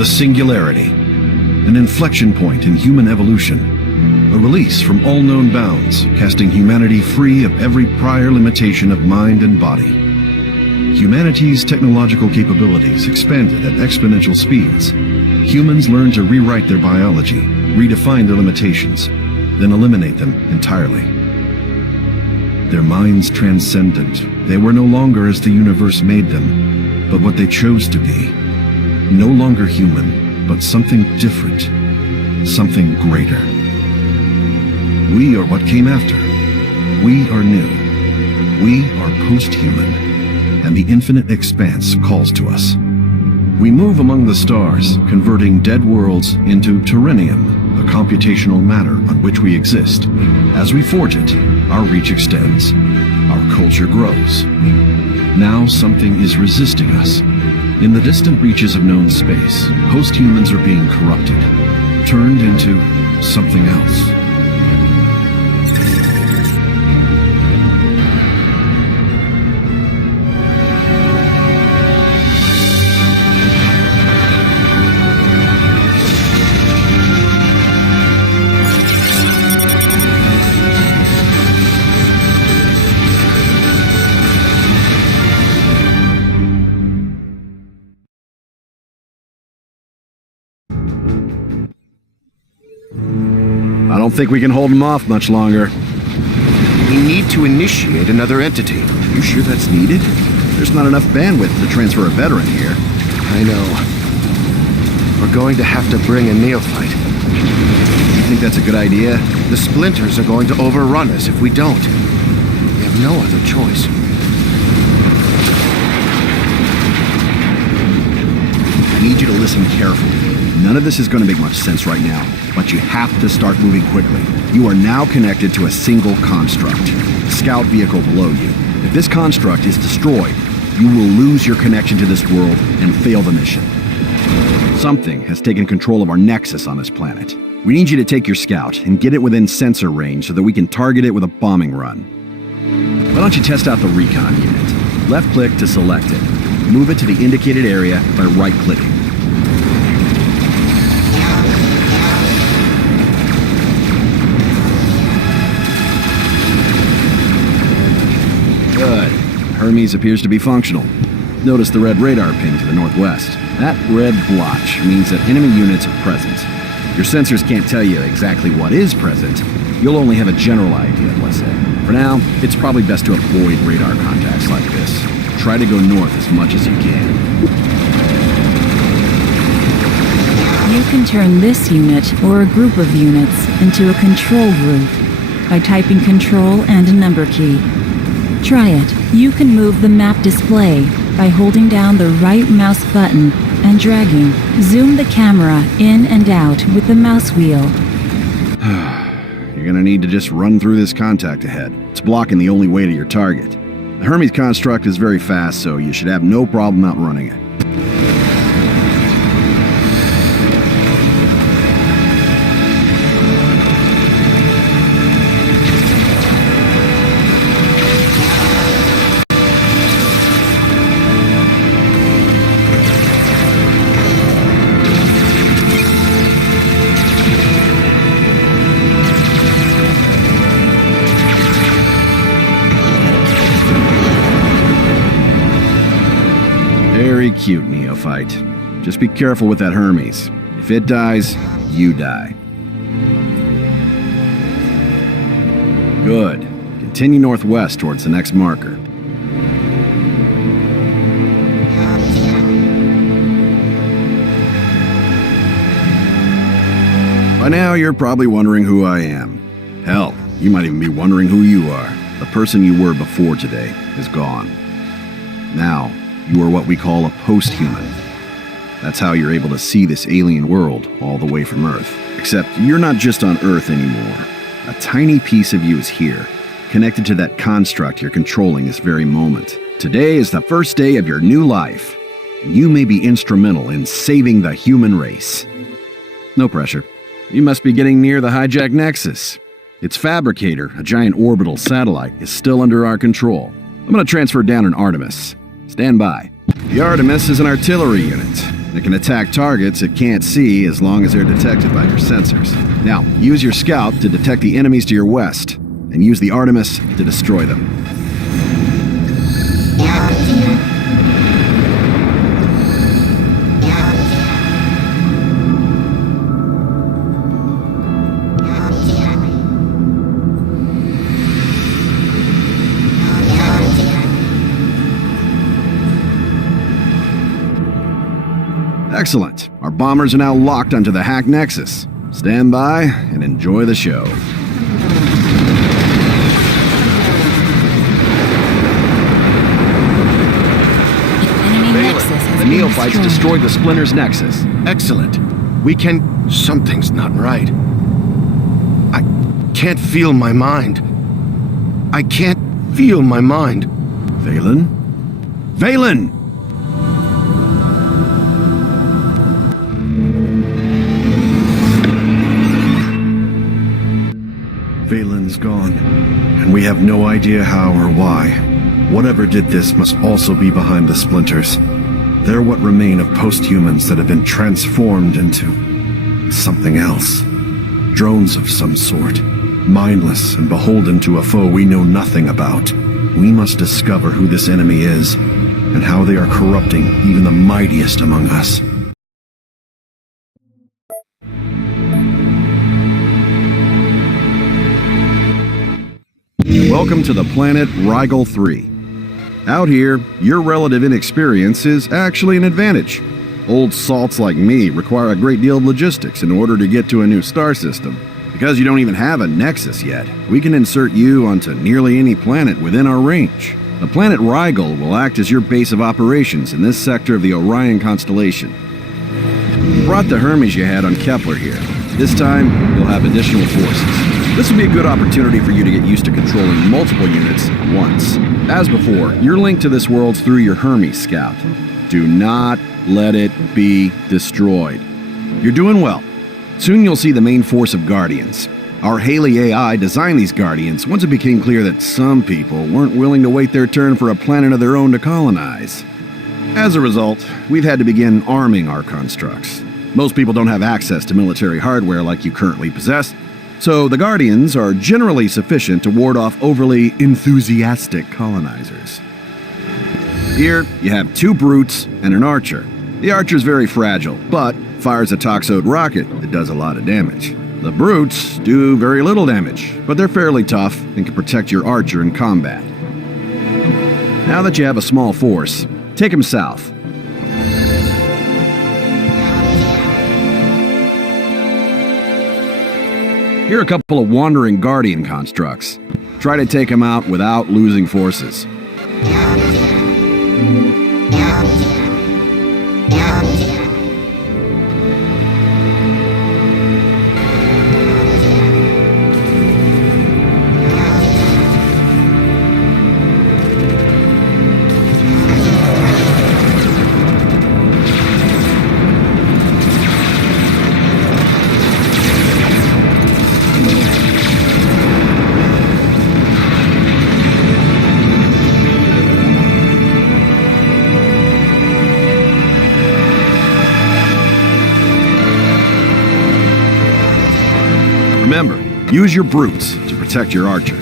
The Singularity, an inflection point in human evolution, a release from all known bounds, casting humanity free of every prior limitation of mind and body. Humanity's technological capabilities expanded at exponential speeds. Humans learned to rewrite their biology, redefine their limitations, then eliminate them entirely. Their minds transcendent, they were no longer as the universe made them, but what they chose to be. No longer human, but something different, something greater. We are what came after. We are new. We are post-human, and the infinite expanse calls to us. We move among the stars, converting dead worlds into terrenium, the computational matter on which we exist. As we forge it, our reach extends. Our culture grows. Now something is resisting us. In the distant reaches of known space, post-humans are being corrupted, turned into something else. I don't think we can hold them off much longer. We need to initiate another entity. You sure that's needed? There's not enough bandwidth to transfer a veteran here. I know. We're going to have to bring a neophyte. You think that's a good idea? The splinters are going to overrun us if we don't. We have no other choice. I need you to listen carefully. None of this is going to make much sense right now, but you have to start moving quickly. You are now connected to a single construct, the scout vehicle below you. If this construct is destroyed, you will lose your connection to this world and fail the mission. Something has taken control of our nexus on this planet. We need you to take your scout and get it within sensor range so that we can target it with a bombing run. Why don't you test out the recon unit? Left-click to select it. Move it to the indicated area by right-clicking. Good. Hermes appears to be functional. Notice the red radar ping to the northwest. That red blotch means that enemy units are present. Your sensors can't tell you exactly what is present. You'll only have a general idea, let's say. For now, it's probably best to avoid radar contacts like this. Try to go north as much as you can. You can turn this unit, or a group of units, into a control group by typing Control and a number key. Try it. You can move the map display by holding down the right mouse button and dragging. Zoom the camera in and out with the mouse wheel. You're gonna need to just run through this contact ahead. It's blocking the only way to your target. The Hermes construct is very fast, so you should have no problem outrunning it. Very cute, neophyte. Just be careful with that Hermes. If it dies, you die. Good. Continue northwest towards the next marker. By now, you're probably wondering who I am. Hell, you might even be wondering who you are. The person you were before today is gone. Now, you are what we call a post-human. That's how you're able to see this alien world all the way from Earth. Except you're not just on Earth anymore. A tiny piece of you is here, connected to that construct you're controlling this very moment. Today is the first day of your new life, and you may be instrumental in saving the human race. No pressure. You must be getting near the hijacked nexus. Its fabricator, a giant orbital satellite, is still under our control. I'm going to transfer down an Artemis. Stand by. The Artemis is an artillery unit. It can attack targets it can't see as long as they're detected by your sensors. Now, use your scout to detect the enemies to your west, and use the Artemis to destroy them. Excellent. Our bombers are now locked onto the hack nexus. Stand by and enjoy the show. The neophytes destroyed the Splinter's nexus. Excellent. We can... Something's not right. I can't feel my mind. I can't feel my mind. Valen? Valen! Valen's gone, and we have no idea how or why. Whatever did this must also be behind the splinters. They're what remain of post-humans that have been transformed into something else. Drones of some sort, mindless and beholden to a foe we know nothing about. We must discover who this enemy is, and how they are corrupting even the mightiest among us. Welcome to the planet Rigel 3. Out here, your relative inexperience is actually an advantage. Old salts like me require a great deal of logistics in order to get to a new star system. Because you don't even have a nexus yet, we can insert you onto nearly any planet within our range. The planet Rigel will act as your base of operations in this sector of the Orion constellation. You brought the Hermes you had on Kepler here. This time, you'll have additional forces. This will be a good opportunity for you to get used to controlling multiple units at once. As before, you're linked to this world through your Hermes scout. Do not let it be destroyed. You're doing well. Soon you'll see the main force of Guardians. Our Haley AI designed these Guardians once it became clear that some people weren't willing to wait their turn for a planet of their own to colonize. As a result, we've had to begin arming our constructs. Most people don't have access to military hardware like you currently possess, so the Guardians are generally sufficient to ward off overly enthusiastic colonizers. Here, you have 2 brutes and an archer. The archer's very fragile, but fires a Toxode rocket that does a lot of damage. The brutes do very little damage, but they're fairly tough and can protect your archer in combat. Now that you have a small force, take him south. Here are a couple of wandering Guardian constructs. Try to take them out without losing forces. Remember, use your brutes to protect your archer.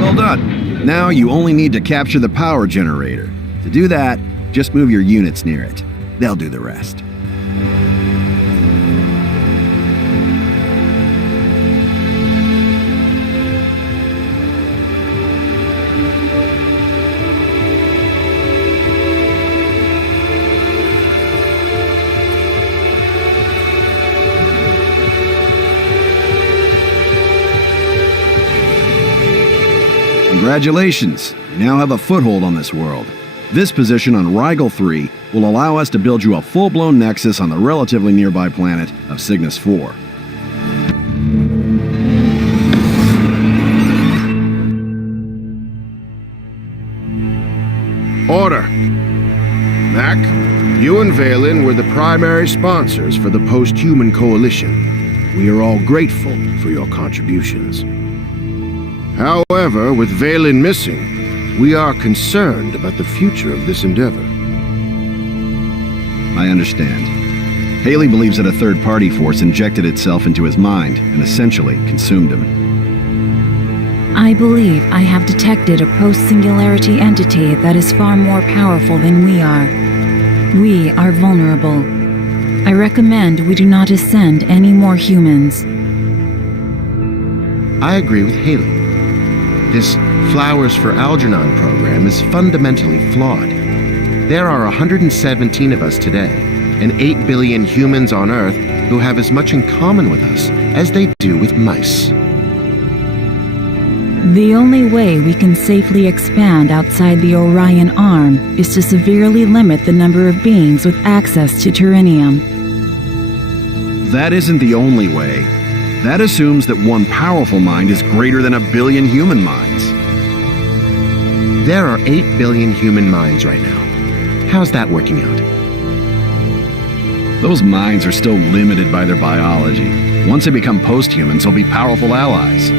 Well done. Now you only need to capture the power generator. To do that, just move your units near it. They'll do the rest. Congratulations! You now have a foothold on this world. This position on Rigel 3 will allow us to build you a full-blown nexus on the relatively nearby planet of Cygnus 4. and Valen were the primary sponsors for the Post-Human Coalition. We are all grateful for your contributions. However, with Valen missing, we are concerned about the future of this endeavor. I understand. Haley believes that a third-party force injected itself into his mind and essentially consumed him. I believe I have detected a post-singularity entity that is far more powerful than we are. We are vulnerable. I recommend we do not ascend any more humans. I agree with Haley. This Flowers for Algernon program is fundamentally flawed. There are 117 of us today, and 8 billion humans on Earth who have as much in common with us as they do with mice. The only way we can safely expand outside the Orion Arm is to severely limit the number of beings with access to Turinium. That isn't the only way. That assumes that one powerful mind is greater than 1 billion human minds. There are 8 billion human minds right now. How's that working out? Those minds are still limited by their biology. Once they become post-humans, they'll be powerful allies.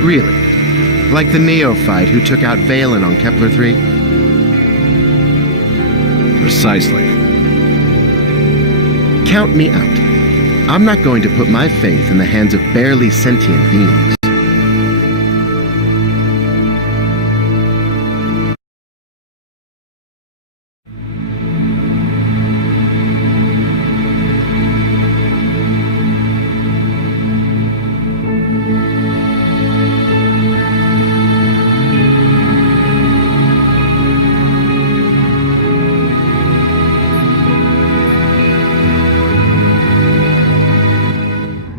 Really? Like the neophyte who took out Valen on Kepler-3? Precisely. Count me out. I'm not going to put my faith in the hands of barely sentient beings.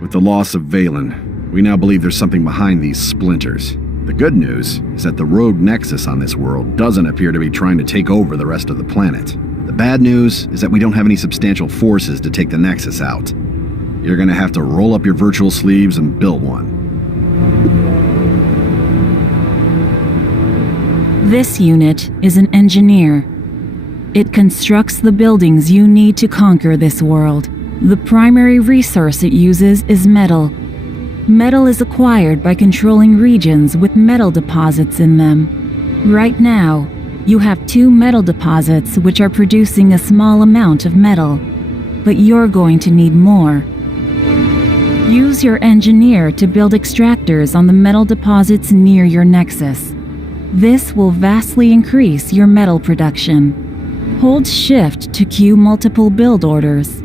With the loss of Valen, we now believe there's something behind these splinters. The good news is that the rogue nexus on this world doesn't appear to be trying to take over the rest of the planet. The bad news is that we don't have any substantial forces to take the nexus out. You're gonna have to roll up your virtual sleeves and build one. This unit is an engineer. It constructs the buildings you need to conquer this world. The primary resource it uses is metal. Metal is acquired by controlling regions with metal deposits in them. Right now, you have 2 metal deposits which are producing a small amount of metal, but you're going to need more. Use your engineer to build extractors on the metal deposits near your nexus. This will vastly increase your metal production. Hold Shift to queue multiple build orders.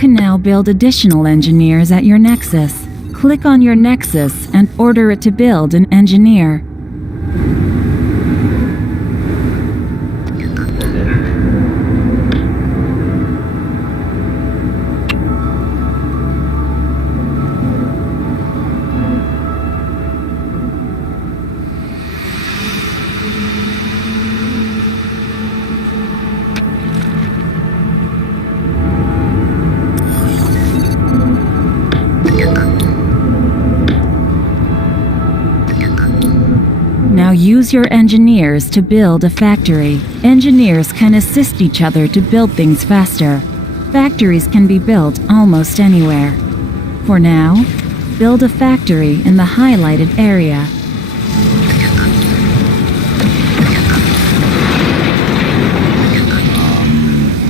can now build additional engineers at your Nexus. Click on your Nexus and order it to build an engineer. Now use your engineers to build a factory. Engineers can assist each other to build things faster. Factories can be built almost anywhere. For now, build a factory in the highlighted area.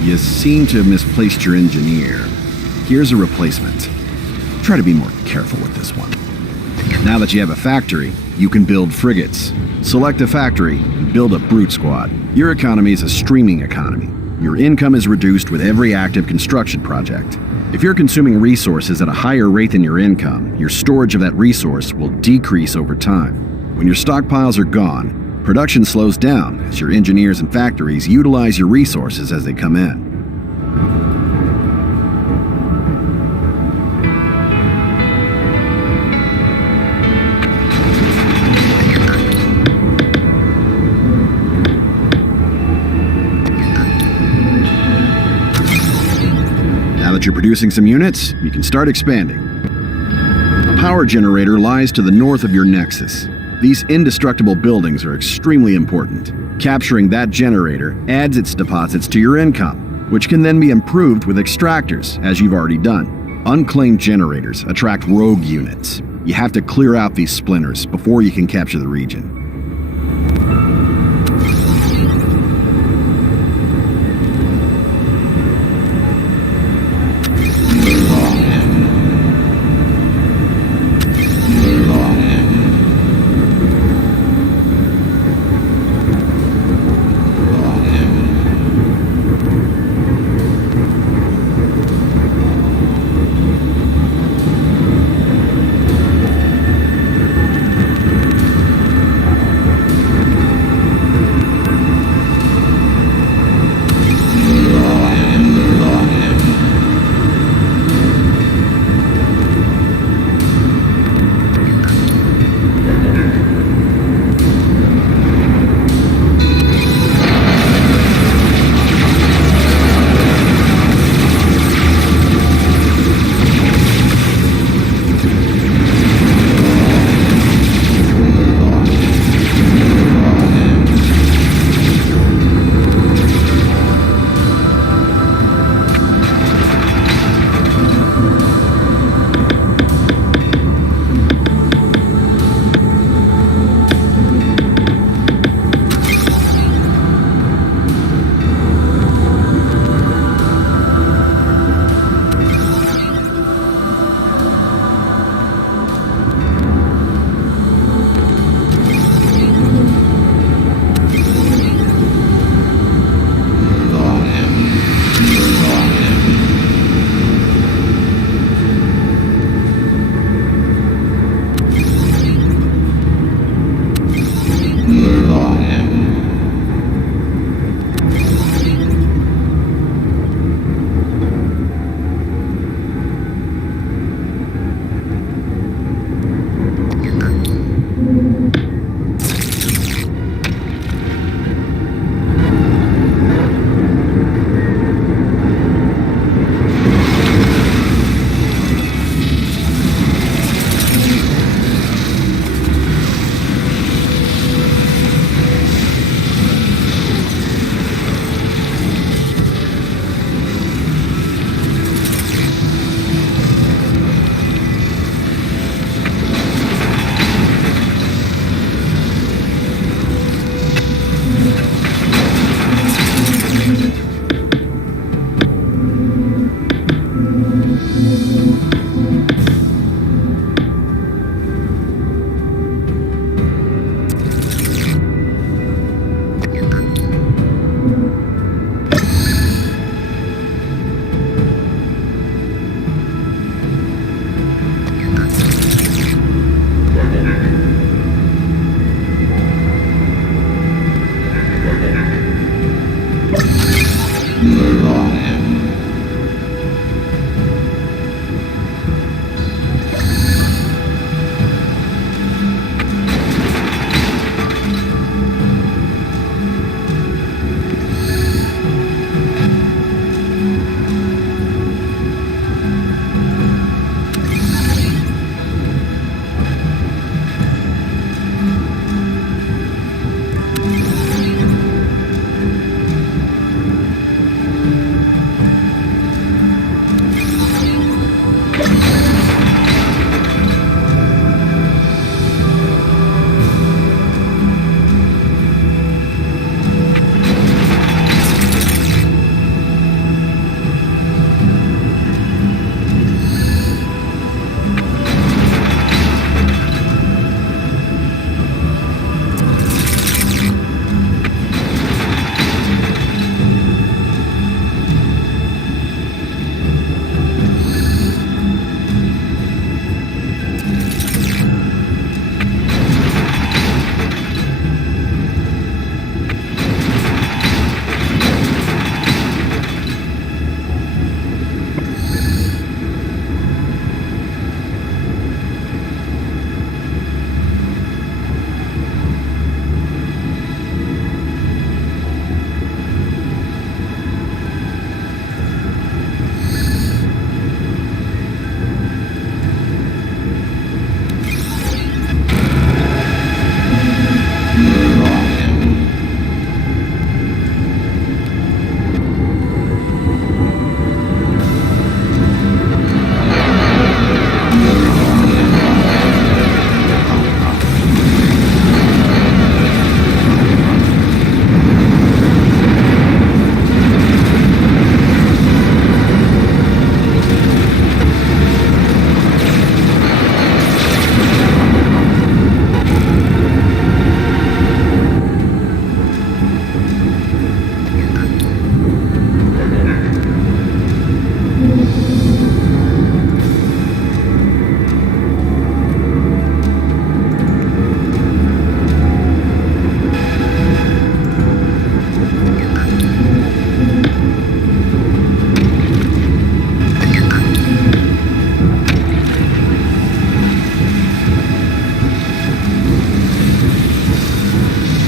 You seem to have misplaced your engineer. Here's a replacement. Try to be more careful with this one. Now that you have a factory, you can build frigates. Select a factory and build a brute squad. Your economy is a streaming economy. Your income is reduced with every active construction project. If you're consuming resources at a higher rate than your income, your storage of that resource will decrease over time. When your stockpiles are gone, production slows down as your engineers and factories utilize your resources as they come in. Now that you're producing some units, you can start expanding. A power generator lies to the north of your Nexus. These indestructible buildings are extremely important. Capturing that generator adds its deposits to your income, which can then be improved with extractors, as you've already done. Unclaimed generators attract rogue units. You have to clear out these splinters before you can capture the region.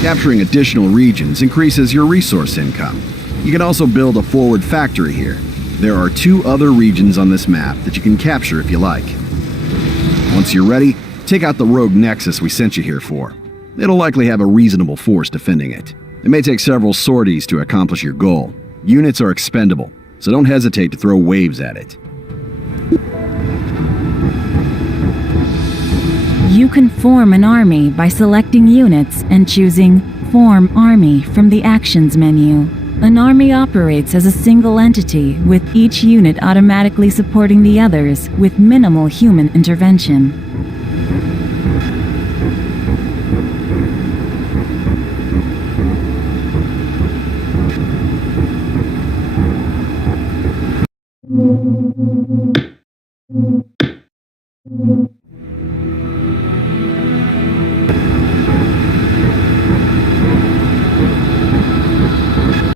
Capturing additional regions increases your resource income. You can also build a forward factory here. There are 2 other regions on this map that you can capture if you like. Once you're ready, take out the rogue nexus we sent you here for. It'll likely have a reasonable force defending it. It may take several sorties to accomplish your goal. Units are expendable, so don't hesitate to throw waves at it. You can form an army by selecting units and choosing Form Army from the Actions menu. An army operates as a single entity, with each unit automatically supporting the others with minimal human intervention.